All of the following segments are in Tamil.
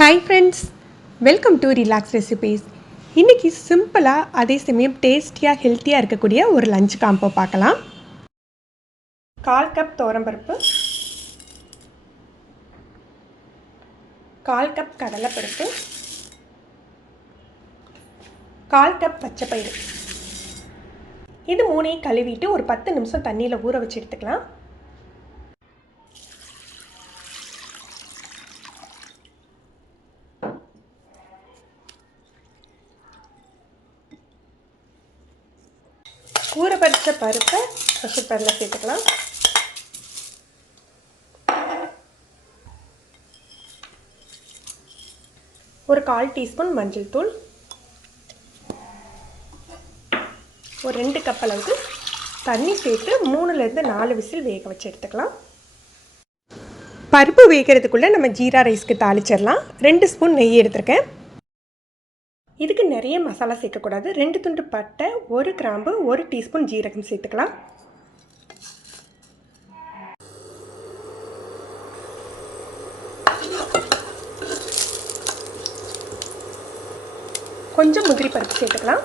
Hi friends, welcome to relax recipes. இன்றைக்கி சிம்பிளாக அதே சமயம் டேஸ்டியாக ஹெல்த்தியாக இருக்கக்கூடிய ஒரு லஞ்ச் காம்போ பார்க்கலாம். 1/4 கப் துவரம்பருப்பு, 1/4 கப் கடலைப்பருப்பு, 1/4 கப் பச்சைப்பயிறு. இது மூணையும் கழுவிட்டு ஒரு 10 நிமிஷம் தண்ணியில் ஊற வச்சு எடுத்துக்கலாம். ஊற பறித்த பருப்பை ப்ரெஷர் பேனில் சேர்த்துக்கலாம். ஒரு 1/4 டீஸ்பூன் மஞ்சள் தூள், ஒரு 2 கப் அளவுக்கு தண்ணி சேர்த்து 3லேருந்து 4 விசில் வேக வச்சு எடுத்துக்கலாம். பருப்பு வேகிறதுக்குள்ளே நம்ம ஜீரா ரைஸ்க்கு தாளிச்சிடலாம். 2 ஸ்பூன் நெய் எடுத்துருக்கேன். இதுக்கு நிறைய மசாலா சேர்க்கக்கூடாது. 2 துண்டு பட்டை, 1 கிராம்பு, 1 டீஸ்பூன் ஜீரகம் சேர்த்துக்கலாம். கொஞ்சம் முந்திரி பருப்பு சேர்த்துக்கலாம்.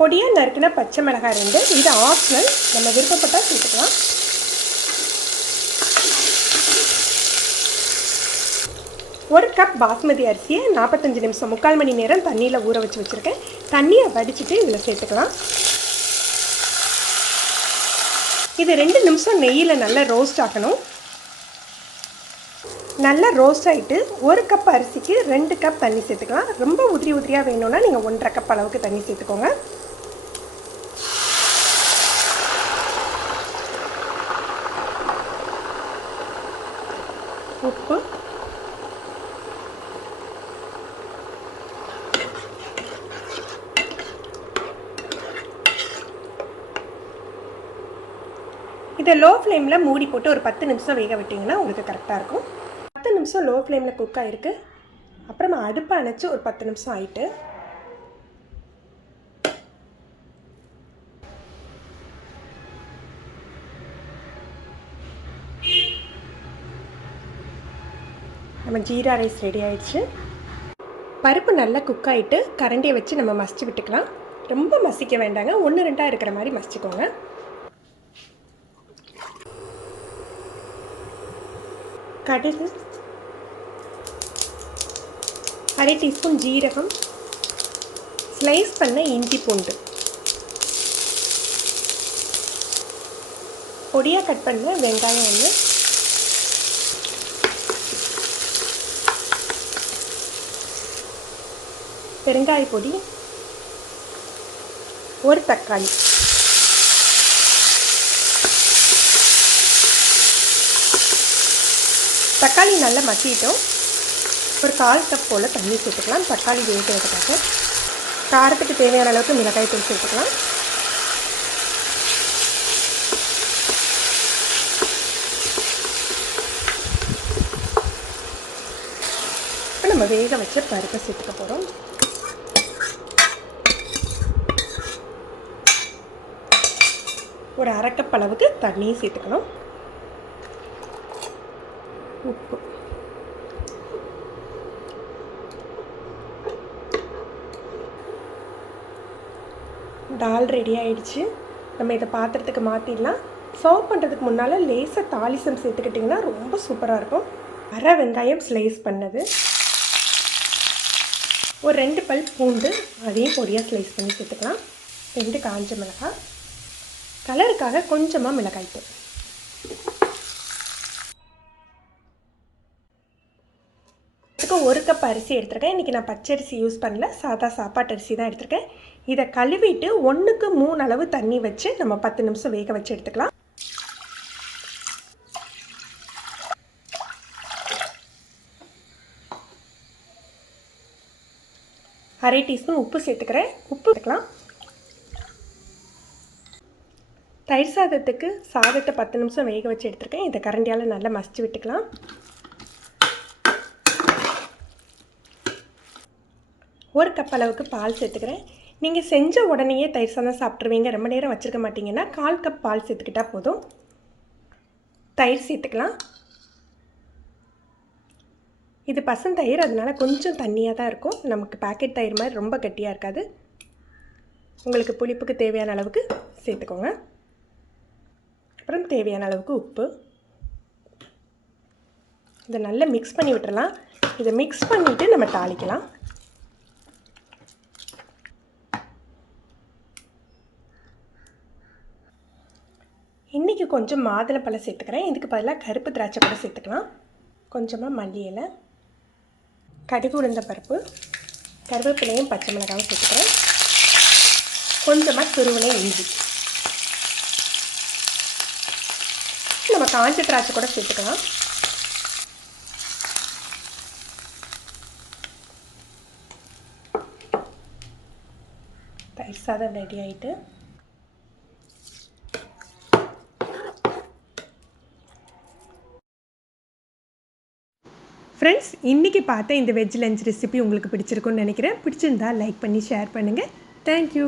பொடியாக நறுக்கின பச்சை மிளகாய் 2, இது ஆப்ஷனல், நம்ம விருப்பப்பட்டால் சேர்த்துக்கலாம். ஒரு கப் பாஸ்மதி அரிசியை 45 நிமிஷம் 3/4 மணி நேரம் தண்ணியில் ஊற வச்சு வச்சுருக்கேன். தண்ணியை வடிச்சிட்டு இதில் சேர்த்துக்கலாம். இது 2 நிமிஷம் நெய்யில் நல்லா ரோஸ்ட் ஆகணும். நல்லா ரோஸ்ட் ஆகிட்டு 1 கப் அரிசிக்கு 2 கப் தண்ணி சேர்த்துக்கலாம். ரொம்ப உதிரியாக வேணும்னா நீங்கள் 1.5 கப் அளவுக்கு தண்ணி சேர்த்துக்கோங்க. உப்பு, இதை லோ ஃப்ளேமில் மூடி போட்டு ஒரு 10 நிமிஷம் வேக விட்டிங்கன்னா உங்களுக்கு கரெக்டாக இருக்கும். 10 நிமிஷம் லோ ஃப்ளேமில் குக் ஆகிருக்கு. அப்புறமா அடுப்பை அணைச்சி ஒரு 10 நிமிஷம் ஆகிட்டு நம்ம ஜீரா ரைஸ் ரெடி ஆகிடுச்சு. பருப்பு நல்லா குக் ஆகிட்டு கரண்டியை வச்சு நம்ம மசிச்சு விட்டுக்கலாம். ரொம்ப மசிக்க வேண்டாங்க, 1-2 இருக்கிற மாதிரி மசிச்சுக்கோங்க. கடுகு, 1/2 டீஸ்பூன் ஜீரகம், ஸ்லைஸ் பண்ண இஞ்சி பூண்டு, பொடியாக கட் பண்ண வெங்காயம் 1, பெருங்காய பொடி, 1 தக்காளி. தக்காளி நல்லா மசிட்டோம். ஒரு 1/4 கப் போல் தண்ணி சேர்த்துக்கலாம். தக்காளி வேகிறதுக்காக காரத்துக்கு தேவையான அளவுக்கு மிளகாய் தூள் சேர்த்துக்கலாம். இப்போ நம்ம வேக வச்ச பருப்பை சேர்த்துக்க போகிறோம். ஒரு 1/2 கப் அளவுக்கு தண்ணியும் சேர்த்துக்கணும். உப்பு, டால் ரெடி ஆகிடுச்சு. நம்ம இதை பாத்திரத்துக்கு மாற்றிடலாம். சர்வ் பண்ணுறதுக்கு முன்னால் லேசாக தாளிசம் சேர்த்துக்கிட்டிங்கன்னா ரொம்ப சூப்பராக இருக்கும். அரை வெங்காயம் ஸ்லைஸ் பண்ணது, ஒரு 2 பல் பூண்டு, அதையும் பொடியாக ஸ்லைஸ் பண்ணி சேர்த்துக்கலாம். 2 காஞ்ச மிளகாய், கலருக்காக கொஞ்சமாக மிளகாய்த்தூள். இதுக்கு 1 கப் அரிசி எடுத்துருக்கேன். இன்றைக்கி நான் பச்சரிசி யூஸ் பண்ணல, சாதா சாப்பாட்டு அரிசி தான் எடுத்துருக்கேன். இதை கழுவிட்டு 1க்கு 3 அளவு தண்ணி வச்சு நம்ம 10 நிமிஷம் வேக வச்சு எடுத்துக்கலாம். அரை டீஸ்பூன் உப்பு சேர்த்துக்கிறேன். உப்பு எடுத்துக்கலாம். தயிர் சாதத்துக்கு சாதத்தை 10 நிமிஷம் வேக வச்சு எடுத்துருக்கேன். இதை கரண்டியால் நல்லா மசிச்சு விட்டுக்கலாம். 1 கப் அளவுக்கு பால் சேர்த்துக்கிறேன். நீங்கள் செஞ்ச உடனேயே தயிர் சாதம் சாப்பிட்ருவீங்க, ரொம்ப நேரம் வச்சுருக்க மாட்டிங்கன்னா 1/4 கப் பால் சேர்த்துக்கிட்டால் போதும். தயிர் சேர்த்துக்கலாம். இது பசந்தயிர், அதனால் கொஞ்சம் தண்ணியாக தான் இருக்கும். நமக்கு பாக்கெட் தயிர் மாதிரி ரொம்ப கட்டியாக இருக்காது. உங்களுக்கு புளிப்புக்கு தேவையான அளவுக்கு சேர்த்துக்கோங்க. அப்புறம் தேவையான அளவுக்கு உப்பு. இதை நல்லா மிக்ஸ் பண்ணி விட்டுறலாம். இதை மிக்ஸ் பண்ணிவிட்டு நம்ம தாளிக்கலாம். இன்றைக்கி கொஞ்சம் மாதுளம்பழம் சேர்த்துக்கிறேன். இதுக்கு பதிலாக கருப்பு திராட்சை கூட சேர்த்துக்கலாம். கொஞ்சமாக மல்லி இலை, கடுகு உளுந்தம் பருப்பு, கருவேப்பிலையும் பச்சை மிளகாயும் சேர்த்துக்கிறேன். கொஞ்சமாக துருவனை இஞ்சி. நம்ம காஞ்ச திராட்சை கூட சேர்த்துக்கலாம். தயிர் சாதம் ரெடி ஆகிட்டு ஃப்ரெண்ட்ஸ், இன்றைக்கி பார்த்த இந்த வெஜ் லஞ்ச் ரெசிபி உங்களுக்கு பிடிச்சிருக்குன்னு நினைக்கிறேன். பிடிச்சிருந்தா லைக் பண்ணி ஷேர் பண்ணுங்கள். தேங்க்யூ.